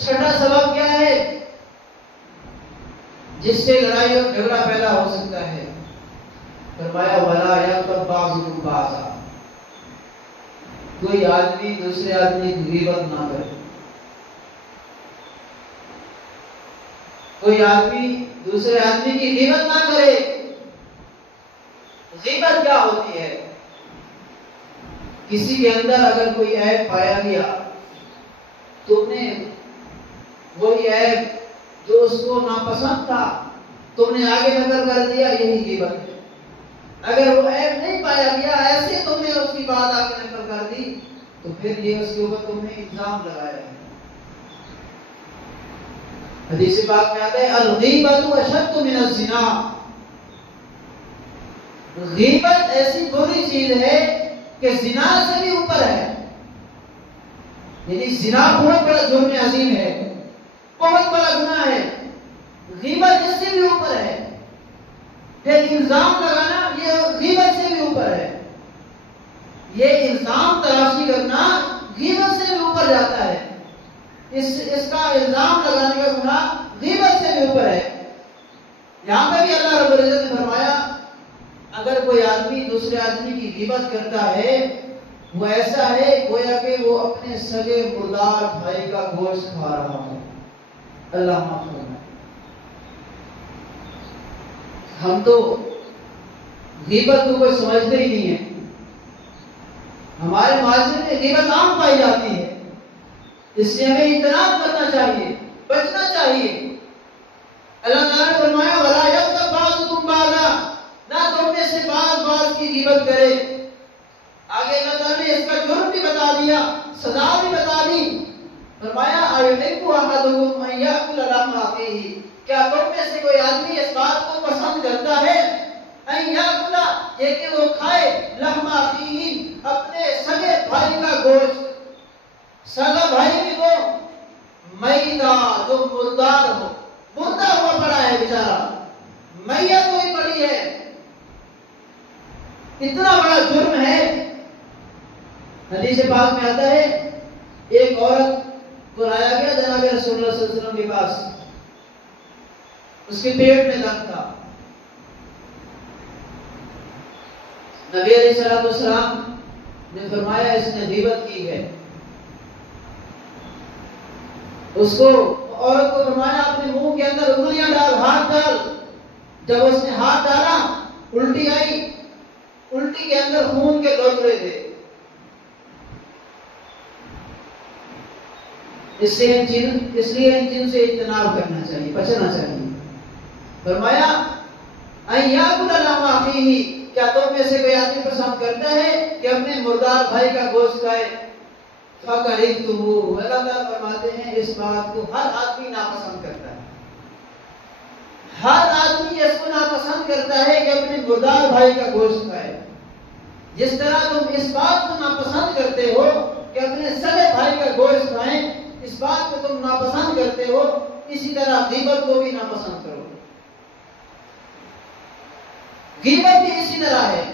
چھٹا سبب کیا ہے جس سے لڑائی اور جھگڑا پیدا ہو سکتا ہے؟ فرمایا وَلَا يَغْتَبْ بَعْضُكُمْ بَعْضًا، کوئی آدمی دوسرے آدمی کی غیبت نہ کرے. کوئی آدمی دوسرے آدمی کی غیبت نہ کرے. غیبت کیا ہوتی ہے؟ کسی کے اندر اگر کوئی عیب پایا گیا، تم نے وہی عیب جو اس کو ناپسند تھا تم نے آگے نقل کر دیا، یہی غیبت ہے. اگر وہ عیب نہیں پایا گیا، ایسے تم نے اس کی بات آگے نقل کر دی، تو پھر یہ اس کے اوپر تم نے الزام لگایا ہے. حدیث پاک میں آتا ہے الغیبۃ اشد من الزنا. غیبت ایسی بری چیز ہے کہ زنا سے بھی اوپر ہے. یعنی زنا بہت بڑا جرم عظیم ہے، بہت بڑا گناہ ہے. غیبت اس سے بھی اوپر ہے. پھر الزام لگانا یہ غیبت سے بھی اوپر ہے. یہ الزام تراشی کرنا غیبت سے بھی اوپر جاتا ہے. اس کا الزام لگانے کا گناہ غیبت سے بھی اوپر ہے. یہاں پہ بھی اللہ رب العزت نے فرمایا اگر کوئی آدمی دوسرے آدمی کی غیبت کرتا ہے وہ ایسا ہے گویا کہ وہ اپنے سگے مردار بھائی کا گوشت کھا رہا ہو. اللہ معاف کرنا. ہم تو غیبت کو کوئی سمجھتے ہی نہیں ہے. ہمارے معاشرے میں غیبت عام پائی جاتی ہے. اس سے ہمیں اجتناب کرنا چاہیے، بچنا چاہیے. اللہ تعالیٰ نے فرمایا وَلَا يَغْتَبْ بَعْضُكُمْ بَعْضًا، نہ تم میں سے بعض کی غیبت کرے. آگے اللہ تعالیٰ نے اس کا جرم بھی بتا دیا، سزا بھی بتا دی. فرمایا أَيُحِبُّ أَحَدُكُمْ أَن يَأْكُلَ لَحْمَ أَخِيهِ، کیا تم میں سے کوئی آدمی اس بات کو پسند کرتا ہے أَن يَأْكُلَ، یہ کہ وہ کھائے لَحْمَ أَخِيهِ، اپنے سگے بھائی کا گوشت. سگا بھائی بھی وہ میتا جو مردار ہو، مردہ ہوا پڑا ہے بیچارہ، میت ہوئی پڑی ہے. اتنا بڑا جرم ہے. حدیث پاک میں آتا ہے ایک عورت کو لایا گیا جناب رسول اللہ صلی اللہ علیہ وسلم کے پاس. اس کے پیٹ میں درد تھا. نبی علیہ السلام نے فرمایا اس نے غیبت کی ہے. اس کو عورت کو فرمایا اپنے منہ کے اندر انگلیاں ڈال، ہاتھ ڈال. جب اس نے ہاتھ ڈالا الٹی آئی، الٹی کے اندر خون کے لوتھڑے تھے. اس لیے ان چیزوں سے اجتناب کرنا چاہیے، بچنا چاہیے. فرمایا أَن يَأْكُلَ لَحْمَ أَخِيهِ، کیا تم میں سے کوئی آدمی پسند کرتا ہے کہ اپنے مردار بھائی کا گوشت کھائے؟ فَكَرِهْتُمُوهُ، اللہ تعالیٰ فرماتے ہیں اس بات کو ہر آدمی ناپسند کرتا ہے. ہر آدمی اس کو ناپسند کرتا ہے کہ اپنے مردار بھائی کا گوشت کھائے. جس طرح تم اس بات کو ناپسند کرتے ہو کہ اپنے سگے بھائی کا گوشت کھائیں، اس بات کو تم ناپسند کرتے ہو، اسی طرح غیبت کو بھی ناپسند کرو. غیبت بھی اسی طرح ہے.